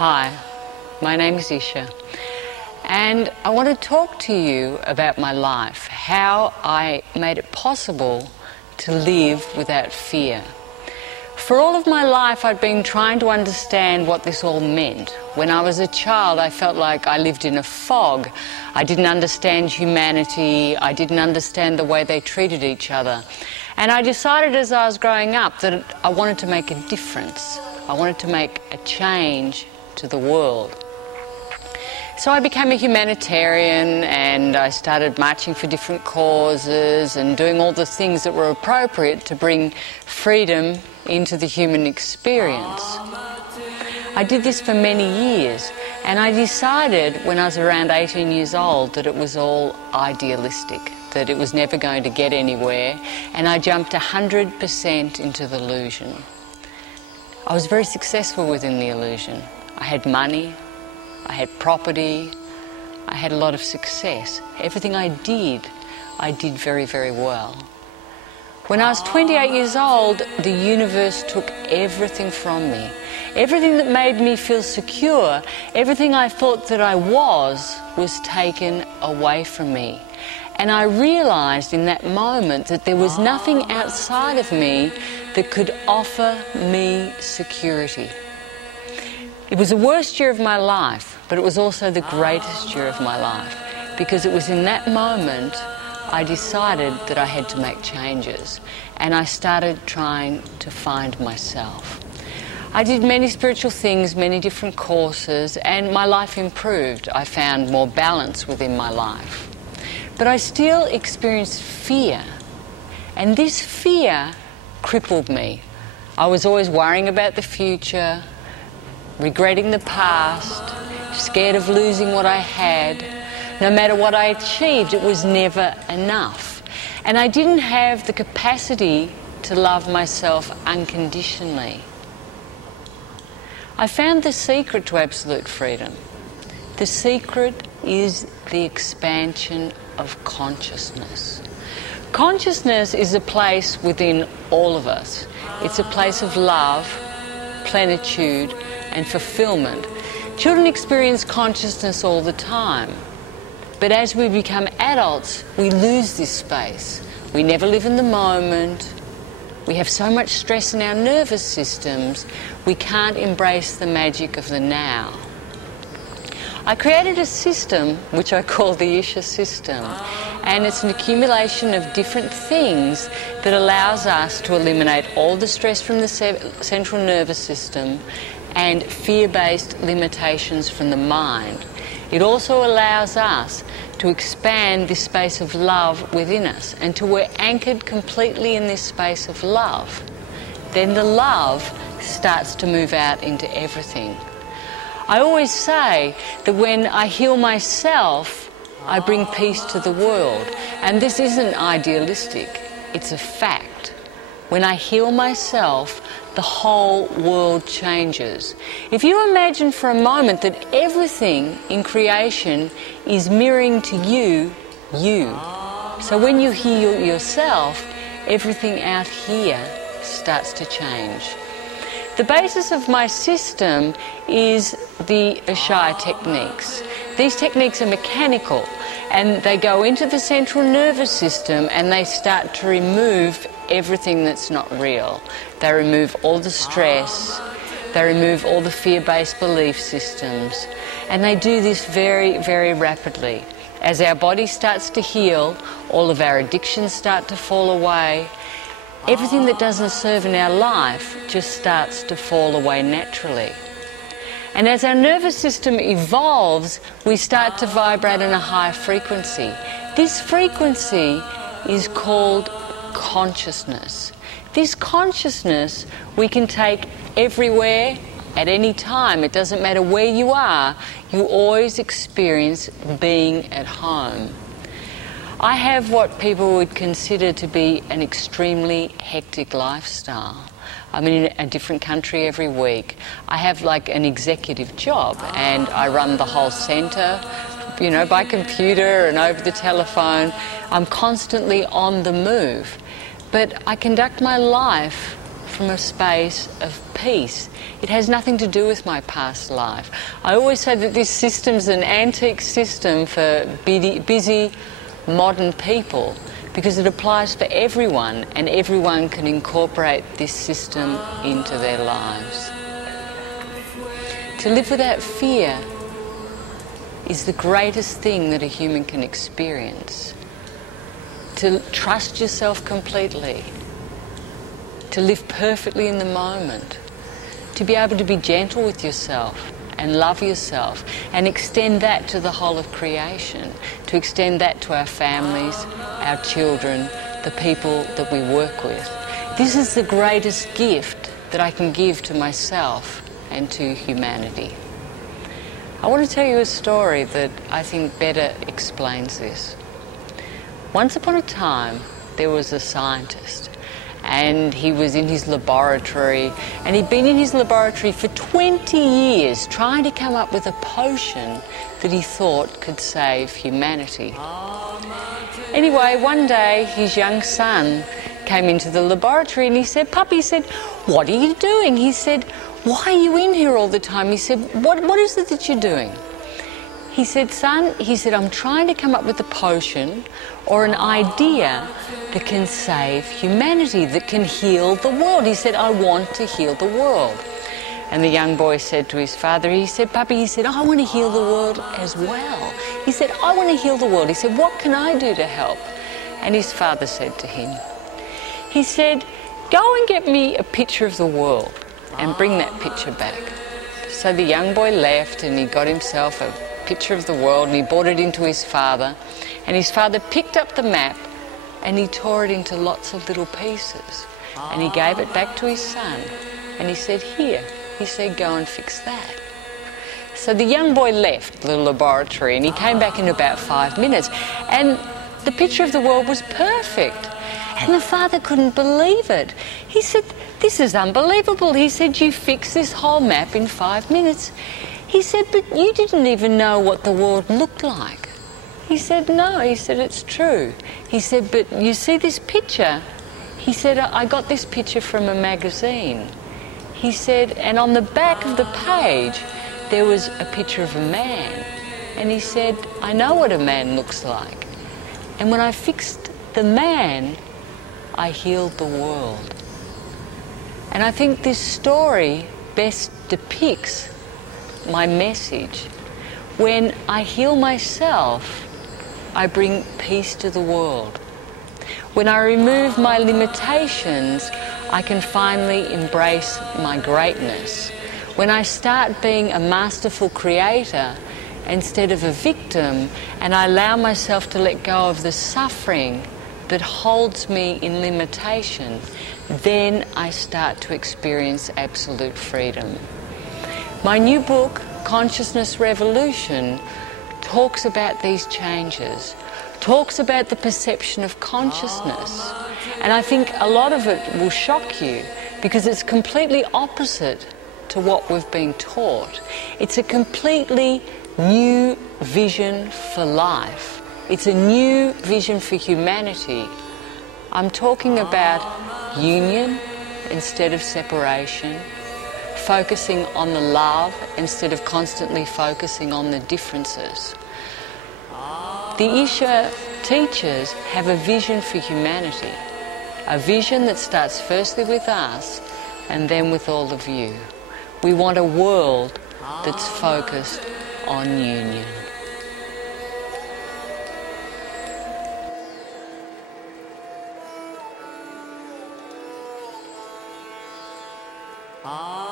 Hi, my name is Isha, and I want to talk to you about my life, how I made it possible to live without fear. For all of my life, I'd been trying to understand what this all meant. When I was a child, I felt like I lived in a fog. I didn't understand humanity. I didn't understand the way they treated each other. And I decided as I was growing up that I wanted to make a difference. I wanted to make a change to the world. So I became a humanitarian, and I started marching for different causes and doing all the things that were appropriate to bring freedom into the human experience. I did this for many years, and I decided when I was around 18 years old that it was all idealistic, that it was never going to get anywhere, and I jumped 100% into the illusion. I was very successful within the illusion. I had money, I had property, I had a lot of success. Everything I did very, very well. When I was 28 years old, the universe took everything from me. Everything that made me feel secure, everything I thought that I was taken away from me. And I realized in that moment that there was nothing outside of me that could offer me security. It was the worst year of my life, but it was also the greatest year of my life, because it was in that moment I decided that I had to make changes, and I started trying to find myself. I did many spiritual things, many different courses, and my life improved. I found more balance within my life. But I still experienced fear, and this fear crippled me. I was always worrying about the future, regretting the past, scared of losing what I had. No matter what I achieved, it was never enough. And I didn't have the capacity to love myself unconditionally. I found the secret to absolute freedom. The secret is the expansion of consciousness. Consciousness is a place within all of us. It's a place of love, plenitude, and fulfillment. Children experience consciousness all the time. But as we become adults, we lose this space. We never live in the moment. We have so much stress in our nervous systems, we can't embrace the magic of the now. I created a system which I call the Isha system, and it's an accumulation of different things that allows us to eliminate all the stress from the central nervous system and fear-based limitations from the mind. It also allows us to expand this space of love within us, until we're anchored completely in this space of love. Then the love starts to move out into everything. I always say that when I heal myself, I bring peace to the world. And this isn't idealistic, it's a fact. When I heal myself, the whole world changes. If you imagine for a moment that everything in creation is mirroring to you, so when you heal yourself, everything out here starts to change. The basis of my system is the Isha techniques. These techniques are mechanical, and they go into the central nervous system and they start to remove everything that's not real. They remove all the stress, they remove all the fear-based belief systems, and they do this very, very rapidly. As our body starts to heal, all of our addictions start to fall away. Everything that doesn't serve in our life just starts to fall away naturally. And as our nervous system evolves, we start to vibrate on a higher frequency. This frequency is called consciousness. This consciousness we can take everywhere, at any time. It doesn't matter where you are, you always experience being at home. I have what people would consider to be an extremely hectic lifestyle. I'm in a different country every week. I have like an executive job, and I run the whole centre, you know, by computer and over the telephone. I'm constantly on the move. But I conduct my life from a space of peace. It has nothing to do with my past life. I always say that this system's an antique system for busy modern people, because it applies for everyone, and everyone can incorporate this system into their lives. To live without fear is the greatest thing that a human can experience. To trust yourself completely, to live perfectly in the moment, to be able to be gentle with yourself and love yourself and extend that to the whole of creation, to extend that to our families, our children, the people that we work with. This is the greatest gift that I can give to myself and to humanity. I want to tell you a story that I think better explains this. Once upon a time, there was a scientist, and he was in his laboratory, and he'd been in his laboratory for 20 years trying to come up with a potion that he thought could save humanity. Anyway, one day his young son came into the laboratory and he said, "Puppy," he said, "what are you doing?" He said, "Why are you in here all the time?" He said, what is it that you're doing?" He said, "Son," he said, "I'm trying to come up with a potion or an idea that can save humanity, that can heal the world." He said, "I want to heal the world." And the young boy said to his father, he said, "Puppy," he said, "I want to heal the world as well." He said, "I want to heal the world." He said, "What can I do to help?" And his father said to him, he said, "Go and get me a picture of the world and bring that picture back." So the young boy left and he got himself a picture of the world and he brought it into his father, and his father picked up the map and he tore it into lots of little pieces and he gave it back to his son and he said, "Here," he said, "go and fix that." So the young boy left the laboratory and he came back in about 5 minutes, and the picture of the world was perfect. And the father couldn't believe it. He said, "This is unbelievable." He said, "You fixed this whole map in 5 minutes." He said, "But you didn't even know what the world looked like." He said, "No," he said, "it's true." He said, "But you see this picture?" He said, "I got this picture from a magazine." He said, "And on the back of the page there was a picture of a man." And he said, "I know what a man looks like. And when I fixed the man, I healed the world." And I think this story best depicts my message. When I heal myself, I bring peace to the world. When I remove my limitations, I can finally embrace my greatness. When I start being a masterful creator instead of a victim, and I allow myself to let go of the suffering that holds me in limitation, then I start to experience absolute freedom. My new book, Consciousness Revolution, talks about these changes, talks about the perception of consciousness. And I think a lot of it will shock you because it's completely opposite to what we've been taught. It's a completely new vision for life. It's a new vision for humanity. I'm talking about union instead of separation, focusing on the love instead of constantly focusing on the differences. The Isha teachers have a vision for humanity, a vision that starts firstly with us and then with all of you. We want a world that's focused on union. Ah.